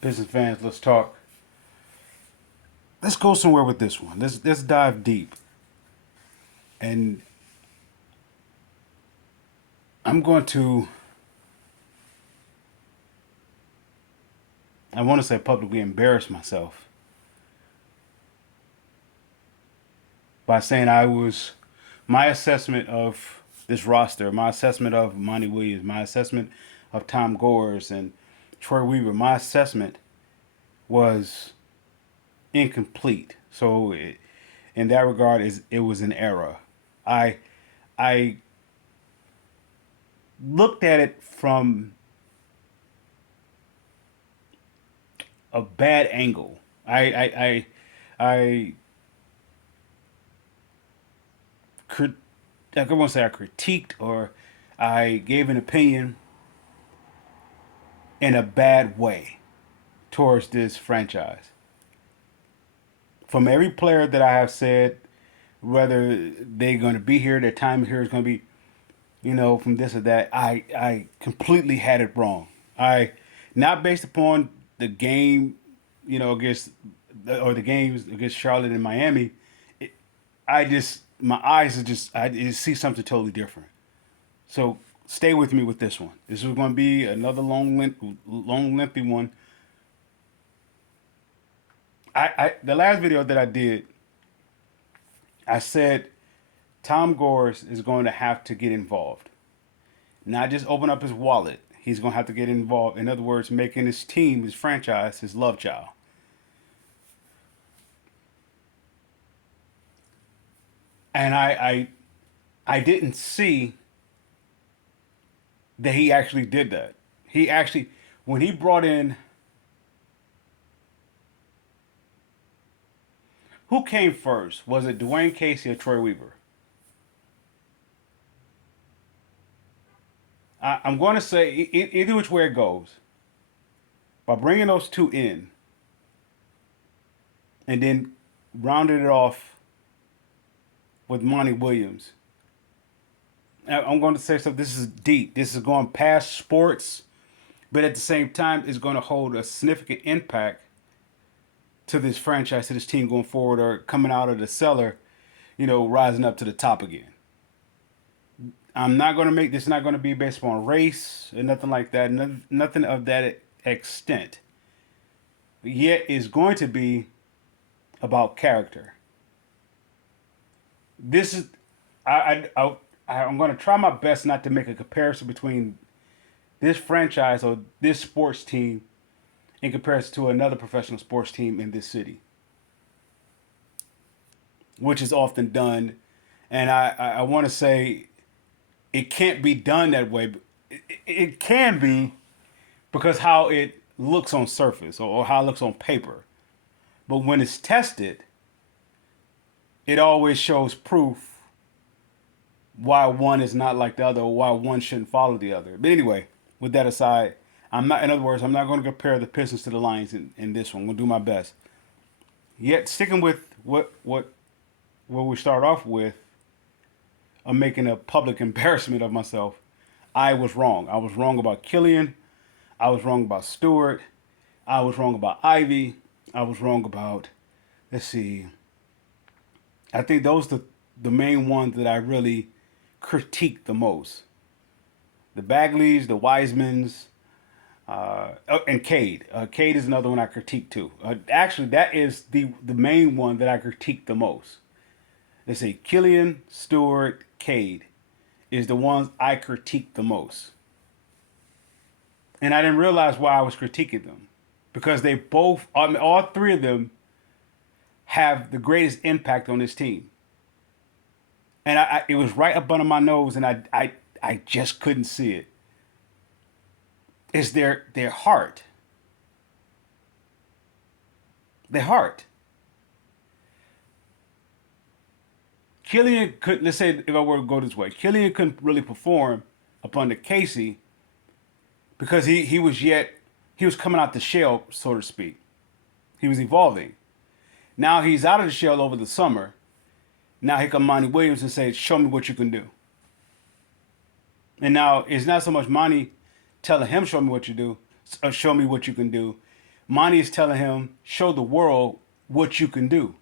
Business fans, let's talk. Let's go somewhere with this one. Let's dive deep. And I'm going to I want to say publicly embarrass myself by saying I was my assessment of this roster, my assessment of Monty Williams, my assessment of Tom Gores and Troy Weaver, my assessment was incomplete. In that regard, is it was an error. I I looked at it from a bad angle. I could I could want to say I critiqued or I gave an opinion in a bad way towards this franchise. From every player that I have said, whether they're going to be here, their time here is going to be, from this or that, I completely had it wrong. I not based upon the game, against or the games against Charlotte and Miami. It, I just my eyes are just I just see something totally different. So stay with me with this one. This is going to be another long, lengthy one. The last video that I did, I said Tom Gores is going to have to get involved, not just open up his wallet. He's going to have to get involved. In other words, making his team, his franchise, his love child. And I didn't see that he actually did that. He actually, when he brought in, who came first? Was it Dwayne Casey or Troy Weaver? I'm going to say either which way it goes. By bringing those two in and then rounded it off with Monty Williams, I'm going to say something. This is deep. This is going past sports, but at the same time, it's going to hold a significant impact to this franchise, to this team going forward, or coming out of the cellar, rising up to the top again. I'm not going to make this not going to be based upon race or nothing like that. Nothing of that extent. Yet it's going to be about character. This is I'm going to try my best not to make a comparison between this franchise or this sports team in comparison to another professional sports team in this city, which is often done. And I want to say it can't be done that way. It can be because how it looks on surface or how it looks on paper. But when it's tested, it always shows proof why one is not like the other or why one shouldn't follow the other. But anyway, with that aside, in other words, I'm not going to compare the Pistons to the Lions in this one. We'll do my best. Yet, sticking with what we start off with, I'm making a public embarrassment of myself. I was wrong. I was wrong about Killian. I was wrong about Stewart. I was wrong about Ivy. I was wrong about, let's see, I think those are the main ones that I really critique the most. The Bagleys, the Wisemans, and Cade. Cade is another one I critique too. Actually, that is the main one that I critique the most. They say Killian, Stewart, Cade is the ones I critique the most. And I didn't realize why I was critiquing them. Because they both, I mean, all three of them have the greatest impact on this team. And it was right up under my nose, and I just couldn't see it. It's their heart. Their heart. Killian could, let's say if I were to go this way, Killian couldn't really perform upon the Casey because he was coming out the shell, so to speak. He was evolving. Now he's out of the shell over the summer. Now here come Monty Williams and says, "Show me what you can do." And now it's not so much Monty telling him, "Show me what you do," or "Show me what you can do." Monty is telling him, show the world what you can do.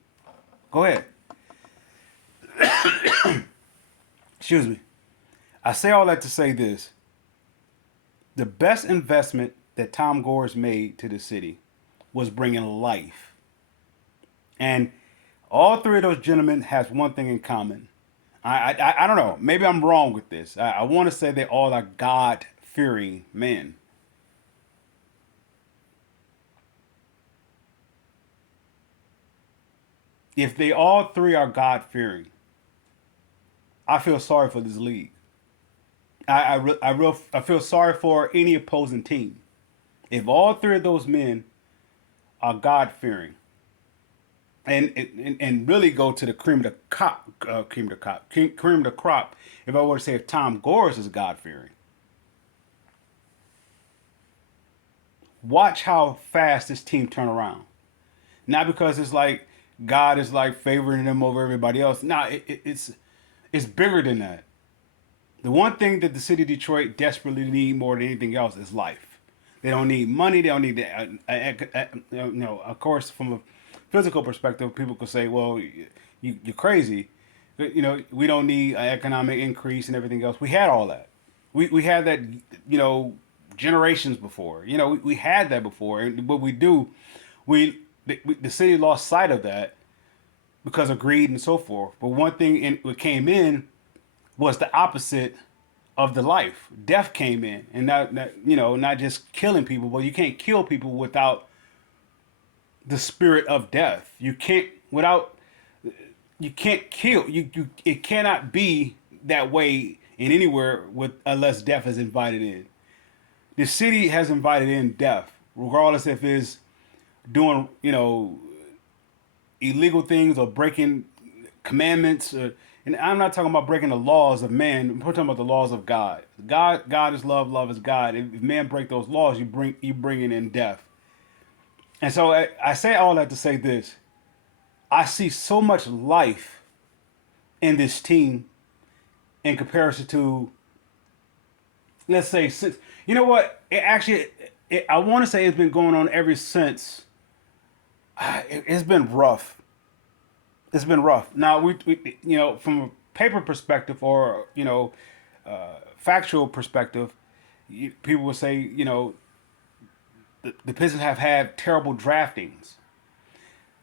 Go ahead. Excuse me. I say all that to say this. The best investment that Tom Gores made to the city was bringing life. And all three of those gentlemen has one thing in common. I don't know. Maybe I'm wrong with this. I want to say they all are God-fearing men. If they all three are God-fearing, I feel sorry for this league. I feel sorry for any opposing team. If all three of those men are God fearing, and really go to the cream of the crop, cream of the crop. If I were to say if Tom Gores is God fearing, watch how fast this team turn around. Not because it's like God is like favoring them over everybody else. Nah, it's bigger than that. The one thing that the city of Detroit desperately need more than anything else is life. They don't need money. They don't need of course, from a physical perspective, people could say, "Well, you're crazy." We don't need an economic increase and everything else. We had all that. We had that. Generations before. We had that before. And what we do, the city lost sight of that because of greed and so forth. But one thing what came in was the opposite of the life. Death came in, and not just killing people, but you can't kill people without the spirit of death. You can't kill. It cannot be that way in anywhere unless death is invited in. The city has invited in death, regardless if it's doing illegal things or breaking commandments. And I'm not talking about breaking the laws of man. I'm talking about the laws of God. God is love. Love is God. If man break those laws, you bring in death. And so I say all that to say this: I see so much life in this team in comparison to, let's say, since you know what? I want to say it's been going on ever since. It's been rough. It's been rough. Now we from a paper perspective or factual perspective, people will say the Pistons have had terrible draftings.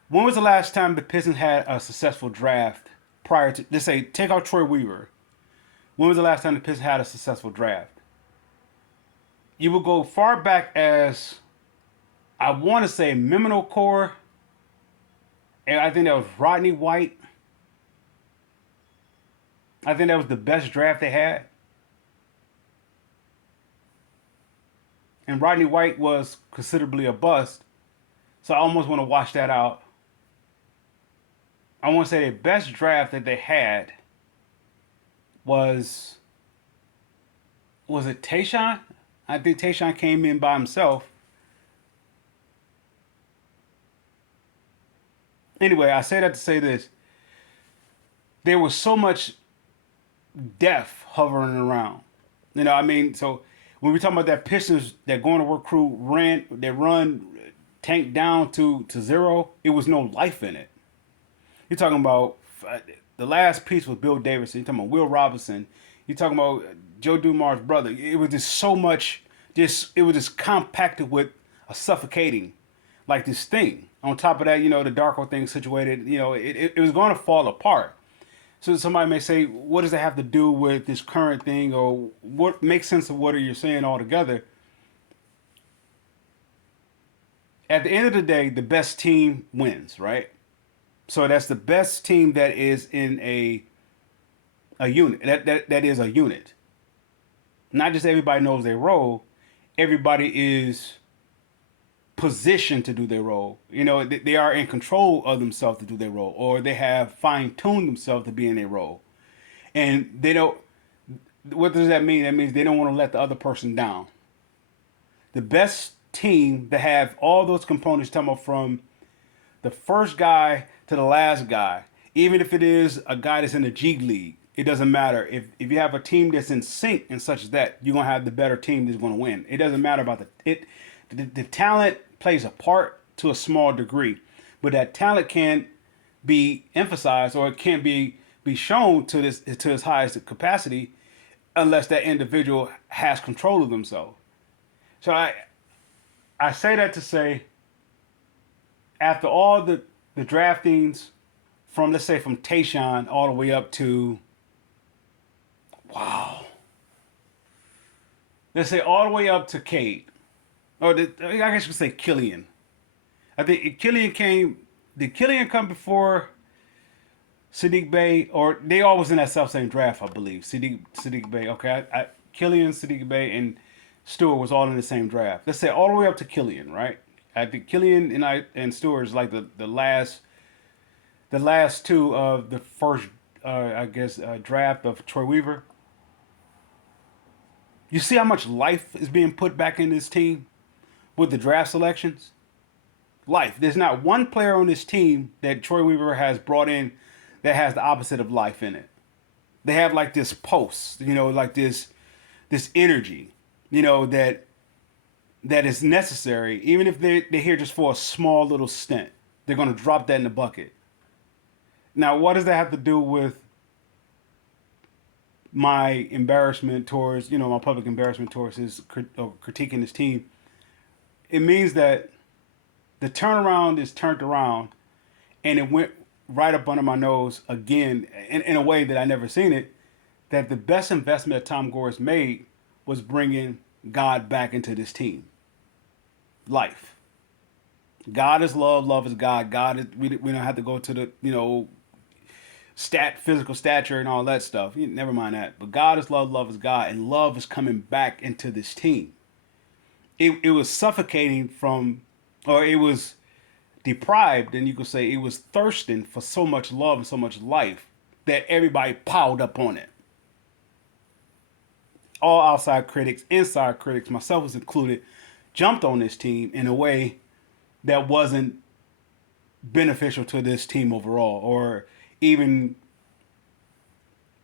When was the last time the Pistons had a successful draft prior to, let's say, take out Troy Weaver? When was the last time the Pistons had a successful draft? You will go far back as, I want to say, Mimino Core, and I think that was Rodney White. I think that was the best draft they had. And Rodney White was considerably a bust. So I almost want to wash that out. I want to say the best draft that they had was it Tayshaun? I think Tayshaun came in by himself. Anyway, I say that to say this. There was so much death hovering around. So when we talk about that Pistons, that going to work crew run tank down to zero, it was no life in it. You're talking about the last piece was Bill Davidson. You're talking about Will Robinson. You're talking about Joe Dumars' brother. It was just so much. It was just compacted with a suffocating, like this thing. On top of that, the Darko thing situated. It was going to fall apart. So somebody may say, what does it have to do with this current thing, or what makes sense of what you're saying altogether? At the end of the day, the best team wins, right? So that's the best team that is in a unit. That is a unit. Not just everybody knows their role. Everybody is positioned to do their role. They are in control of themselves to do their role, or they have fine-tuned themselves to be in their role. And they don't. What does that mean? That means they don't want to let the other person down. The best team that have all those components, talking about from the first guy to the last guy, even if it is a guy that's in the G League, it doesn't matter. If you have a team that's in sync and such as that, you're gonna have the better team that's gonna win. It doesn't matter about The talent plays a part to a small degree, but that talent can't be emphasized or it can't be shown to its highest capacity unless that individual has control of themselves. So I say that to say after all the draftings from, let's say, from Tayshaun all the way up to, wow, let's say all the way up to Cade, or I guess you could say Killian. I think Killian came. Did Killian come before Sadiq Bey, or they all was in that self same draft, I believe. Sadiq Bey. Okay, Killian, Sadiq Bey, and Stewart was all in the same draft. Let's say all the way up to Killian, right? I think Killian and Stewart is like the last two of the first, I guess, draft of Troy Weaver. You see how much life is being put back in this team with the draft selections? Life. There's not one player on this team that Troy Weaver has brought in that has the opposite of life in it. They have like this pulse, like this energy, that is necessary. Even if they're here just for a small little stint, they're going to drop that in the bucket. Now, what does that have to do with my embarrassment towards, my public embarrassment towards his critiquing his team? It means that the turnaround is turned around, and it went right up under my nose again in a way that I never seen it. That the best investment that Tom Gores made was bringing God back into this team. Life. God is love. Love is God. God is. We don't have to go to the physical stature and all that stuff. Never mind that. But God is love. Love is God, and love is coming back into this team. It was suffocating from, or it was deprived, and you could say it was thirsting for so much love and so much life that everybody piled up on it. All outside critics, inside critics, myself was included, jumped on this team in a way that wasn't beneficial to this team overall, or even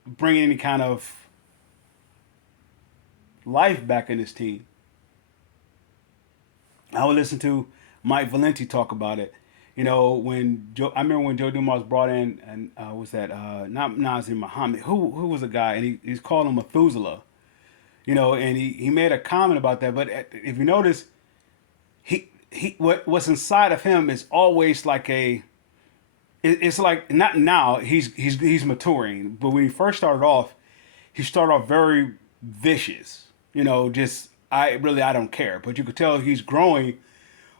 bringing any kind of life back in this team. I would listen to Mike Valenti talk about it. I remember when Joe Dumars brought in, and was that not Nazir Muhammad? Who was the guy? And he's calling him Methuselah. And he made a comment about that. But if you notice, what's inside of him is always like it's like, not now, he's maturing, but when he first started off, he started off very vicious. Just I don't care. But you could tell he's growing,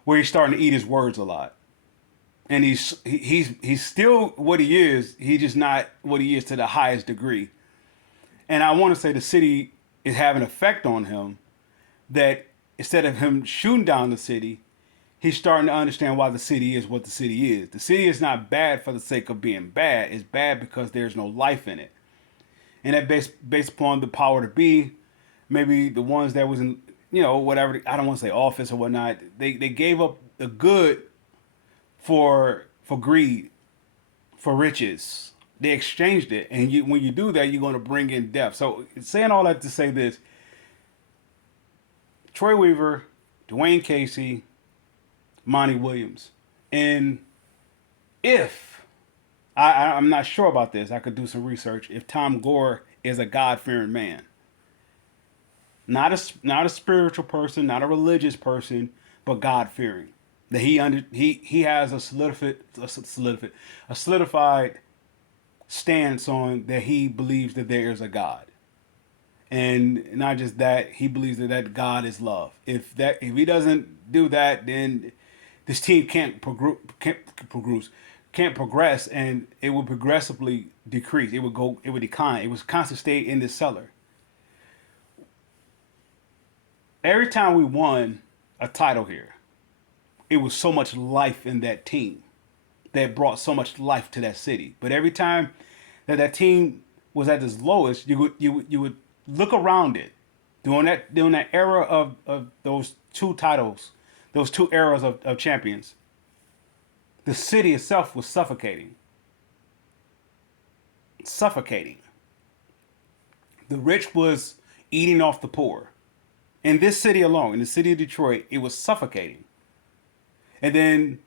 where he's starting to eat his words a lot. And he's still what he is. He's just not what he is to the highest degree. And I want to say the city is having an effect on him, that instead of him shooting down the city, he's starting to understand why the city is what the city is. The city is not bad for the sake of being bad. It's bad because there's no life in it. And that based upon the power to be, maybe the ones that was in, whatever, I don't want to say office or whatnot, they gave up the good for greed, for riches. They exchanged it. And when you do that, you're going to bring in death. So saying all that to say this, Troy Weaver, Dwayne Casey, Monty Williams. And if, I'm not sure about this, I could do some research, if Tom Gore is a God-fearing man. Not a spiritual person, not a religious person, but God-fearing. That he has a solidified stance on that he believes that there is a God. And not just that, he believes that God is love. If he doesn't do that, then this team can't progress, and it will progressively decrease. It would decline. It was constant stay in this cellar. Every time we won a title here, it was so much life in that team that brought so much life to that city. But every time that team was at its lowest, you would look around it during that era of those two titles, those two eras of champions. The city itself was suffocating. Suffocating. The rich was eating off the poor. In this city alone, in the city of Detroit, it was suffocating. And then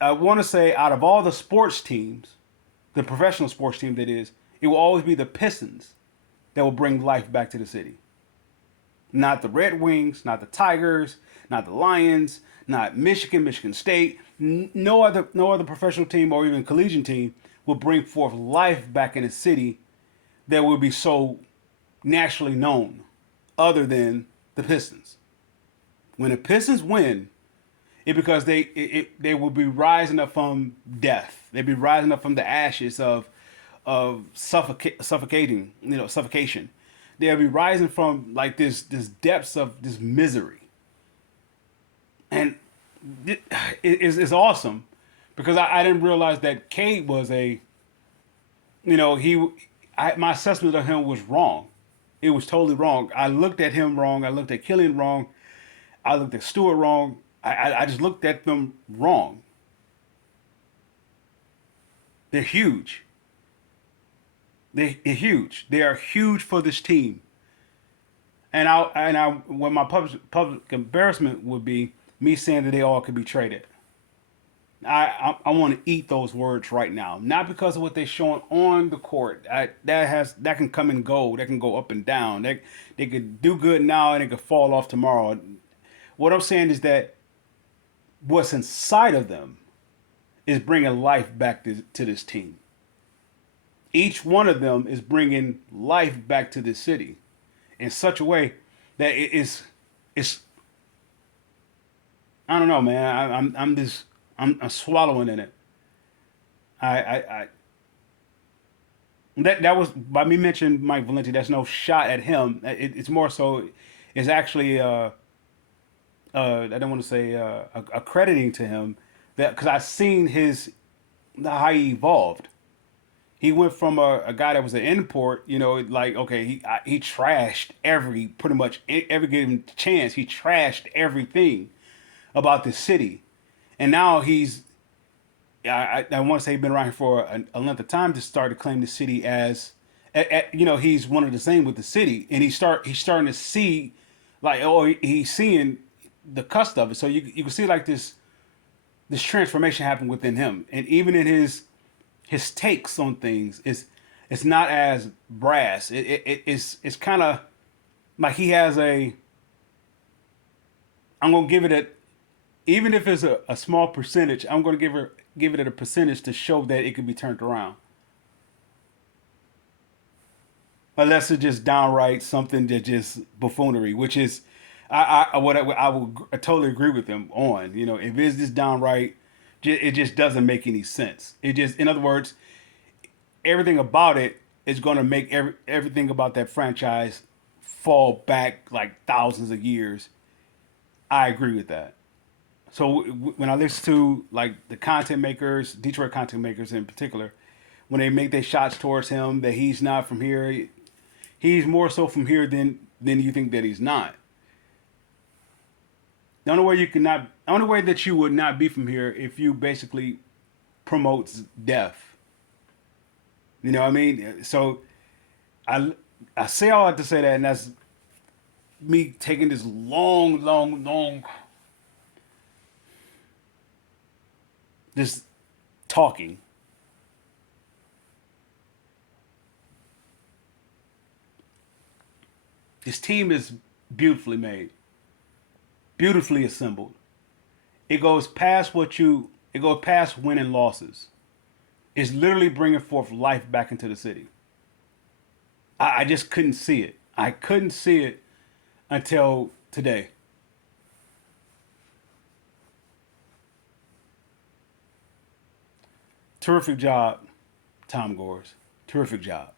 I want to say, out of all the sports teams, the professional sports team that is, it will always be the Pistons that will bring life back to the city. Not the Red Wings, not the Tigers, not the Lions, not Michigan, Michigan State. No other professional team or even collegiate team will bring forth life back in a city that will be so nationally known, other than the Pistons. When the Pistons win, it because they will be rising up from death. They'll be rising up from the ashes of suffocating, suffocation. They'll be rising from like this depths of this misery, and it's awesome because I didn't realize that Cade was a, my assessment of him was wrong. It was totally wrong. I looked at him wrong. I looked at Killian wrong. I looked at Stewart wrong. I just looked at them wrong. They're huge. They're huge. They are huge for this team. When my public embarrassment would be me saying that they all could be traded. I want to eat those words right now, not because of what they're showing on the court. That can come and go. That can go up and down. They could do good now and it could fall off tomorrow. What I'm saying is that what's inside of them is bringing life back to this team. Each one of them is bringing life back to this city in such a way that it's I don't know, man. I'm swallowing in it. I that was by me mentioning Mike Valenti. That's no shot at him. It's more so. It's actually I don't want to say accrediting to him that because I've seen how he evolved. He went from a guy that was an import, like okay, he trashed pretty much every given chance. He trashed everything about the city, and now I want to say he's been around here for a length of time to start to claim the city as, he's one of the same with the city, and he's starting to see, like he's seeing the cusp of it. So you can see like this transformation happen within him, and even in his takes on things it's not as brass. It's kind of like he has I'm gonna give it even if it's a small percentage. I'm gonna give it a percentage to show that it can be turned around. Unless it's just downright something that just buffoonery, which is I will totally agree with him on. If it's just downright, it just doesn't make any sense. It just, in other words, everything about it is going to make everything about that franchise fall back like thousands of years. I agree with that. So when I listen to like the content makers, Detroit content makers in particular, when they make their shots towards him, that he's not from here, he's more so from here than you think that he's not. The only way that you would not be from here if you basically promotes death. You know what I mean? So I say all that to say that, and that's me taking this long, long, long, this talking. This team is beautifully made, beautifully assembled. It goes past it goes past winning losses. It's literally bringing forth life back into the city. I just couldn't see it. I couldn't see it until today. Terrific job, Tom Gores. Terrific job.